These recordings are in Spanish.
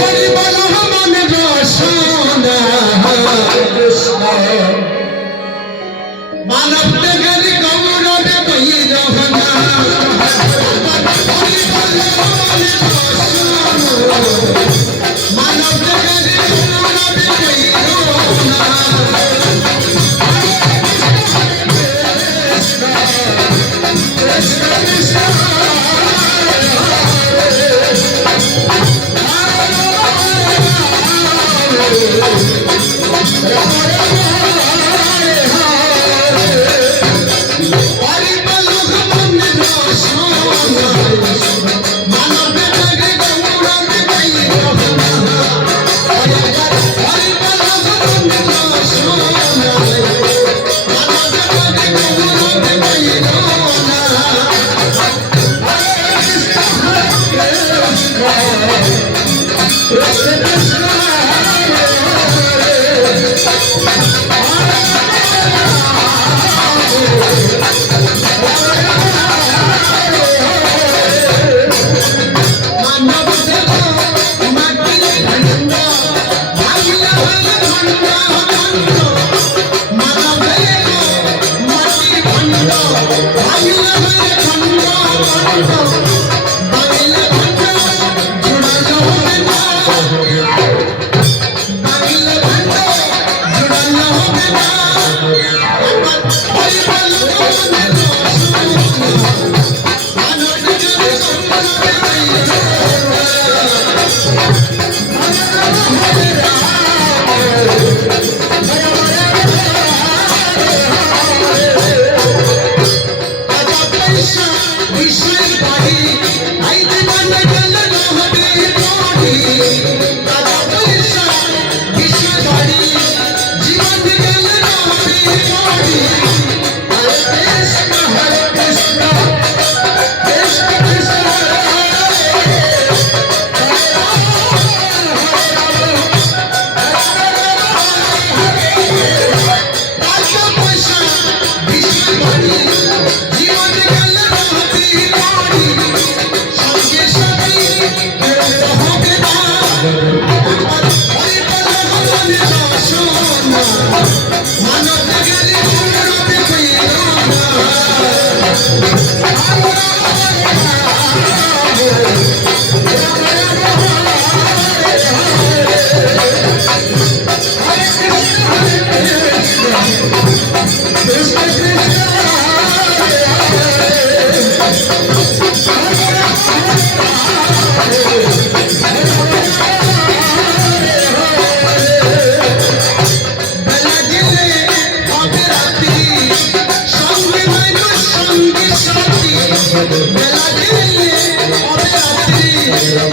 Ele ¡Ay, ay,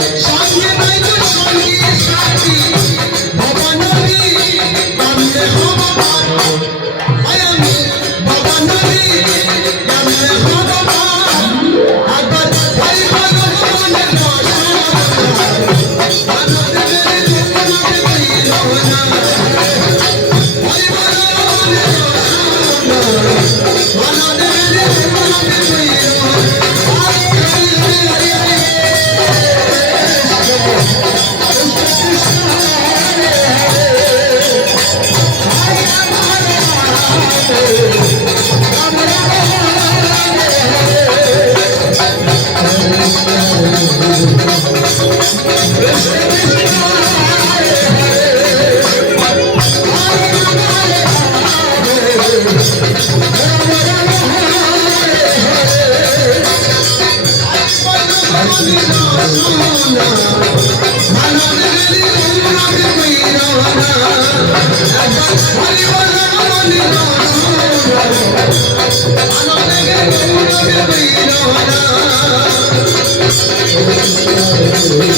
Shout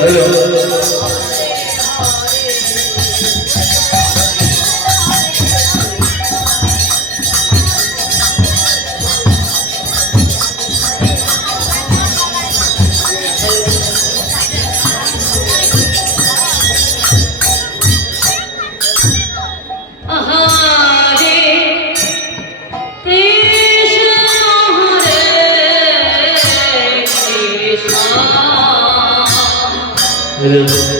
可以嗯。